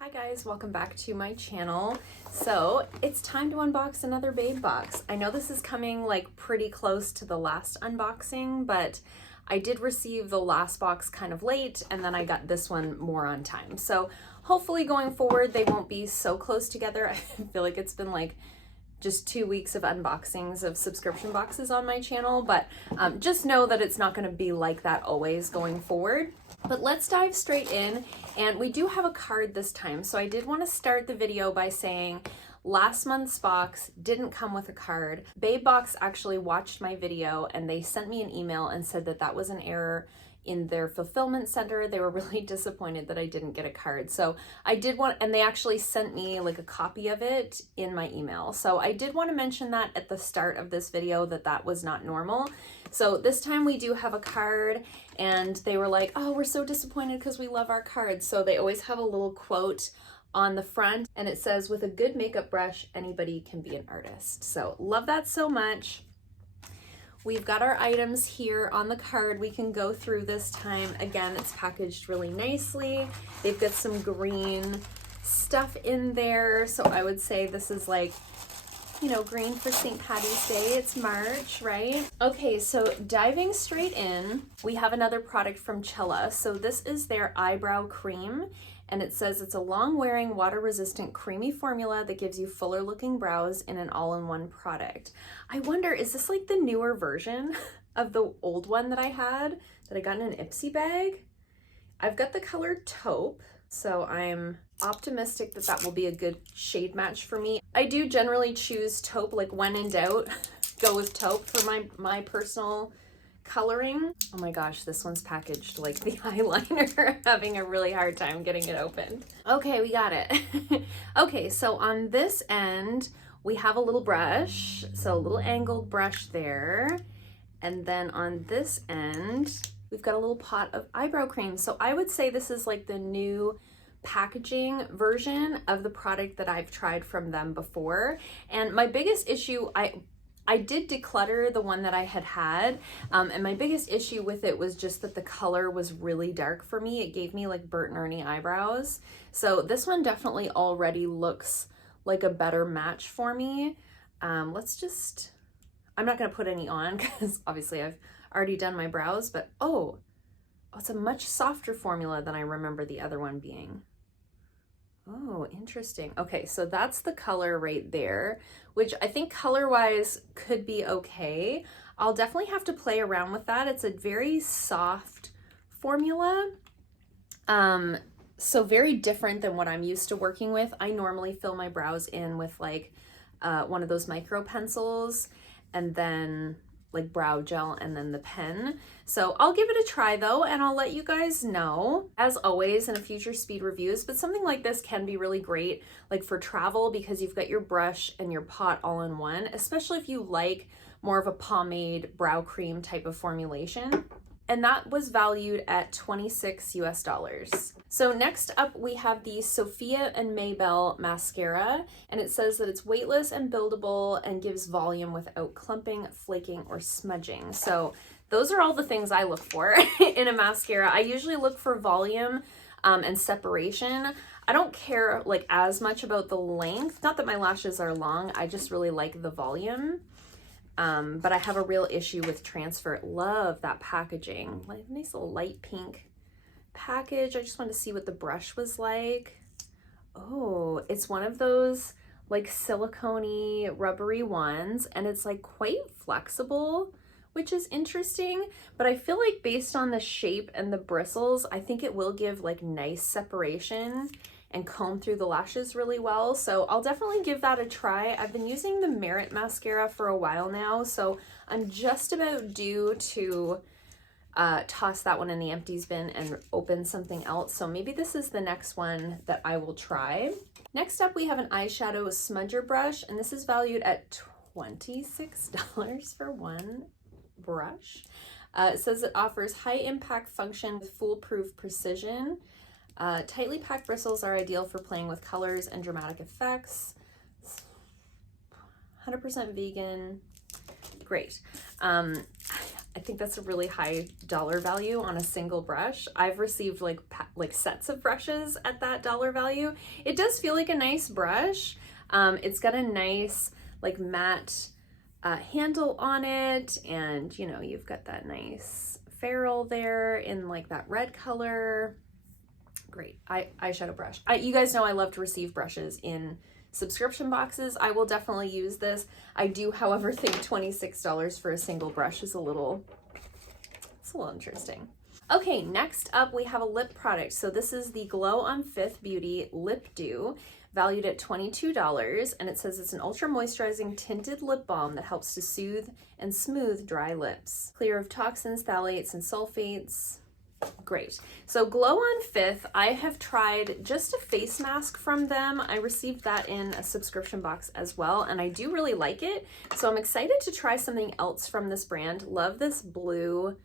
Hi guys, welcome back to my channel. So it's time to unbox another Babebox. I know this is coming like pretty close to the last unboxing, but I did receive the last box kind of late and then I got this one more on time. So hopefully going forward, they won't be so close together. I feel like it's been like just 2 weeks of unboxings of subscription boxes on my channel, but just know that it's not gonna be like that always going forward. But let's dive straight in, and we do have a card this time. So I did want to start the video by saying last month's box didn't come with a card. Babebox actually watched my video and they sent me an email and said that that was an error in their fulfillment center. They were really disappointed that I didn't get a card. So I did want, and they actually sent me like a copy of it in my email. So I did want to mention that at the start of this video that that was not normal. So this time we do have a card, and they were like, oh, we're so disappointed because we love our cards. So they always have a little quote on the front and it says, with a good makeup brush, anybody can be an artist. So love that so much. We've got our items here on the card we can go through this time. Again, it's packaged really nicely. They've got some green stuff in there. So I would say this is like, you know, green for St. Patty's Day. It's March, right? Okay, so diving straight in, we have another product from Chella. So this is their Eyebrow Cream, and it says it's a long-wearing, water-resistant, creamy formula that gives you fuller-looking brows in an all-in-one product. I wonder, is this like the newer version of the old one that I had, that I got in an Ipsy bag? I've got the color Taupe, so I'm optimistic that that will be a good shade match for me. I do generally choose Taupe, like when in doubt, go with Taupe for my personal coloring. Oh my gosh, this one's packaged like the eyeliner. Having a really hard time getting it open. Okay, we got it. Okay, so on this end, we have a little brush, so a little angled brush there. And then on this end, we've got a little pot of eyebrow cream. So I would say this is like the new packaging version of the product that I've tried from them before. And my biggest issue, I did declutter the one that I had, and my biggest issue with it was just that the color was really dark for me. It gave me like Bert and Ernie eyebrows. So this one definitely already looks like a better match for me. I'm not gonna put any on because obviously I've already done my brows, but oh, it's a much softer formula than I remember the other one being. Oh, interesting. Okay, so that's the color right there, which I think color-wise could be okay. I'll definitely have to play around with that. It's a very soft formula. So very different than what I'm used to working with. I normally fill my brows in with like one of those micro pencils and then like brow gel and then the pen. So I'll give it a try though, and I'll let you guys know as always in a future speed reviews. But something like this can be really great like for travel because you've got your brush and your pot all in one, especially if you like more of a pomade brow cream type of formulation. And that was valued at $26 US. So next up we have the Sophia and Maybelle mascara, and it says that it's weightless and buildable and gives volume without clumping, flaking, or smudging. So those are all the things I look for in a mascara. I usually look for volume and separation. I don't care like as much about the length. Not that my lashes are long, I just really like the volume. But I have a real issue with transfer. Love that packaging. Like nice little light pink package. I just wanted to see what the brush was like. Oh, it's one of those like silicone-y rubbery ones, and it's like quite flexible, which is interesting. But I feel like based on the shape and the bristles, I think it will give like nice separation and comb through the lashes really well. So I'll definitely give that a try. I've been using the Merit mascara for a while now, so I'm just about due to toss that one in the empties bin and open something else. So maybe this is the next one that I will try. Next up, we have an eyeshadow smudger brush, and this is valued at $26 for one brush. It says it offers high impact function with foolproof precision. Tightly packed bristles are ideal for playing with colors and dramatic effects. 100% vegan. Great. I think that's a really high dollar value on a single brush. I've received like sets of brushes at that dollar value. It does feel like a nice brush. It's got a nice like matte handle on it, and you know, you've got that nice ferrule there in like that red color. Great eyeshadow brush. You guys know I love to receive brushes in subscription boxes. I will definitely use this. I do, however, think $26 for a single brush is a little interesting. Okay, next up we have a lip product. So this is the Glow on Fifth Beauty Lip Dew, valued at $22, and it says it's an ultra moisturizing tinted lip balm that helps to soothe and smooth dry lips. Clear of toxins, phthalates, and sulfates. Great. So Glow on Fifth, I have tried just a face mask from them. I received that in a subscription box as well, and I do really like it. So I'm excited to try something else from this brand. Love this blue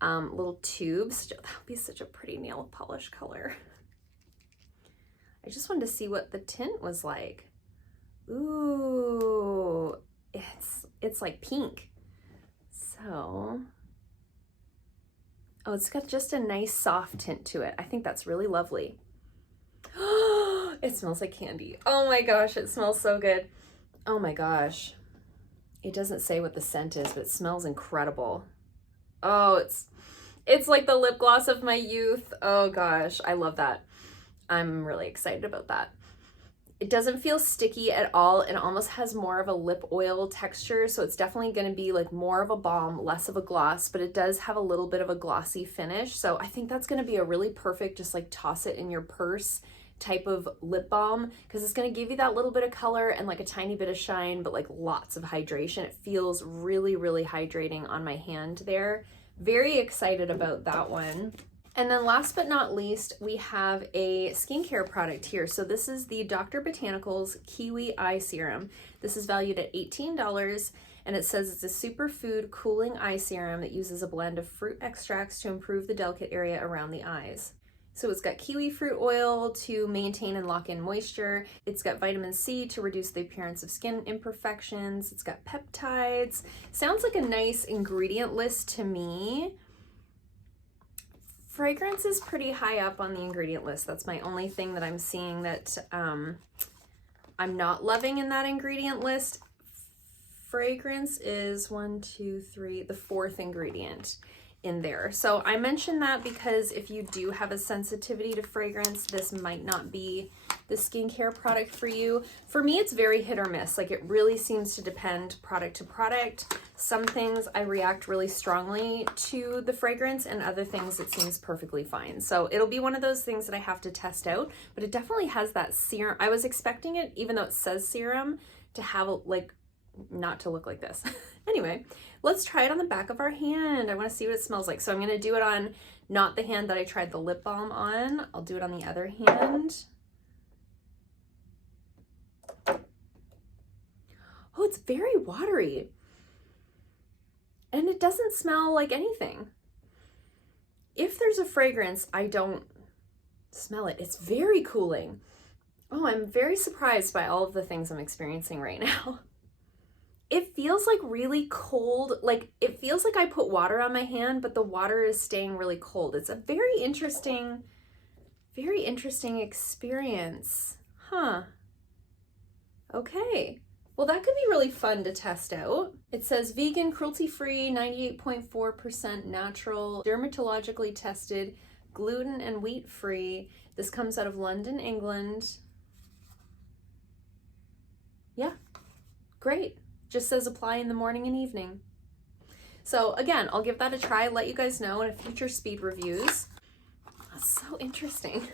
little tubes. That would be such a pretty nail polish color. I just wanted to see what the tint was like. Ooh, it's like pink. So, oh, it's got just a nice soft tint to it. I think that's really lovely. It smells like candy. Oh my gosh, it smells so good. Oh my gosh. It doesn't say what the scent is, but it smells incredible. Oh, it's like the lip gloss of my youth. Oh gosh, I love that. I'm really excited about that. It doesn't feel sticky at all. It almost has more of a lip oil texture, so it's definitely going to be like more of a balm, less of a gloss, but it does have a little bit of a glossy finish. So I think that's going to be a really perfect, just like toss it in your purse type of lip balm, because it's going to give you that little bit of color and like a tiny bit of shine, but like lots of hydration. It feels really, really hydrating on my hand there. Very excited about that one. And then last but not least, we have a skincare product here. So this is the Dr. Botanicals Kiwi Eye Serum. This is valued at $18, and it says it's a superfood cooling eye serum that uses a blend of fruit extracts to improve the delicate area around the eyes. So it's got kiwi fruit oil to maintain and lock in moisture. It's got vitamin C to reduce the appearance of skin imperfections. It's got peptides. Sounds like a nice ingredient list to me. Fragrance is pretty high up on the ingredient list. That's my only thing that I'm seeing that I'm not loving in that ingredient list. Fragrance is the fourth ingredient in there. So I mentioned that because if you do have a sensitivity to fragrance, this might not be the skincare product for you. For me, it's very hit or miss. Like, it really seems to depend product to product. Some things I react really strongly to the fragrance, and other things it seems perfectly fine. So it'll be one of those things that I have to test out, but it definitely has that serum. I was expecting it, even though it says serum, to have not to look like this. Anyway, let's try it on the back of our hand. I want to see what it smells like. So I'm going to do it on not the hand that I tried the lip balm on. I'll do it on the other hand. Oh, it's very watery. And it doesn't smell like anything. If there's a fragrance, I don't smell it. It's very cooling. Oh, I'm very surprised by all of the things I'm experiencing right now. It feels like really cold. Like, it feels like I put water on my hand, but the water is staying really cold. It's a very interesting experience. Huh. Okay. Well, that could be really fun to test out. It says vegan, cruelty-free, 98.4% natural, dermatologically tested, gluten and wheat-free. This comes out of London, England. Yeah, great. Just says apply in the morning and evening. So again, I'll give that a try, let you guys know in future speed reviews. That's so interesting.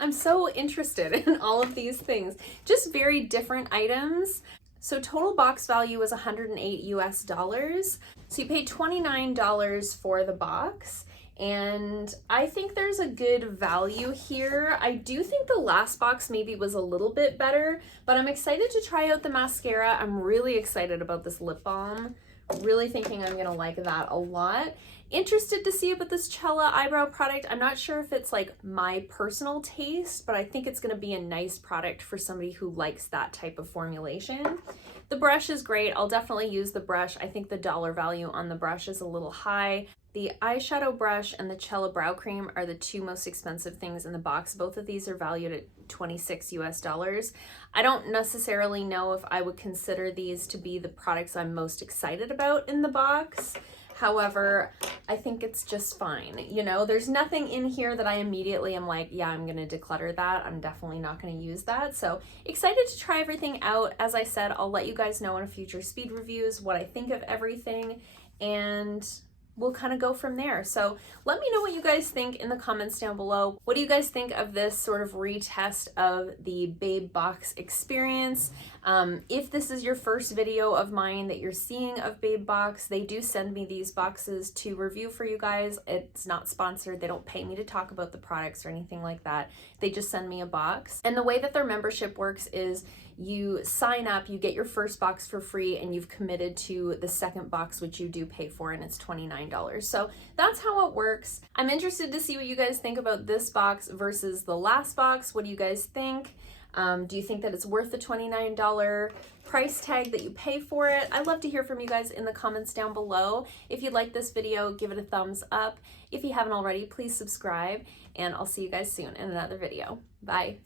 I'm so interested in all of these things. Just very different items. So total box value was $108 US. So you paid $29 for the box. And I think there's a good value here. I do think the last box maybe was a little bit better, but I'm excited to try out the mascara. I'm really excited about this lip balm. Really thinking I'm gonna like that a lot. Interested to see about this Chella eyebrow product. I'm not sure if it's like my personal taste, but I think it's gonna be a nice product for somebody who likes that type of formulation. The brush is great. I'll definitely use the brush. I think the dollar value on the brush is a little high. The eyeshadow brush and the Chella brow cream are the two most expensive things in the box. Both of these are valued at $26 US. I don't necessarily know if I would consider these to be the products I'm most excited about in the box. However, I think it's just fine. You know, there's nothing in here that I immediately am like, yeah, I'm gonna declutter that. I'm definitely not gonna use that. So excited to try everything out. As I said, I'll let you guys know in future speed reviews what I think of everything, and we'll kind of go from there. So let me know what you guys think in the comments down below. What do you guys think of this sort of retest of the Babebox experience? If this is your first video of mine that you're seeing of Babebox, they do send me these boxes to review for you guys. It's not sponsored. They don't pay me to talk about the products or anything like that. They just send me a box. And the way that their membership works is you sign up, you get your first box for free, and you've committed to the second box, which you do pay for, and it's $29. So that's how it works. I'm interested to see what you guys think about this box versus the last box. What do you guys think? Do you think that it's worth the $29 price tag that you pay for it? I'd love to hear from you guys in the comments down below. If you like this video, give it a thumbs up. If you haven't already, please subscribe, and I'll see you guys soon in another video. Bye.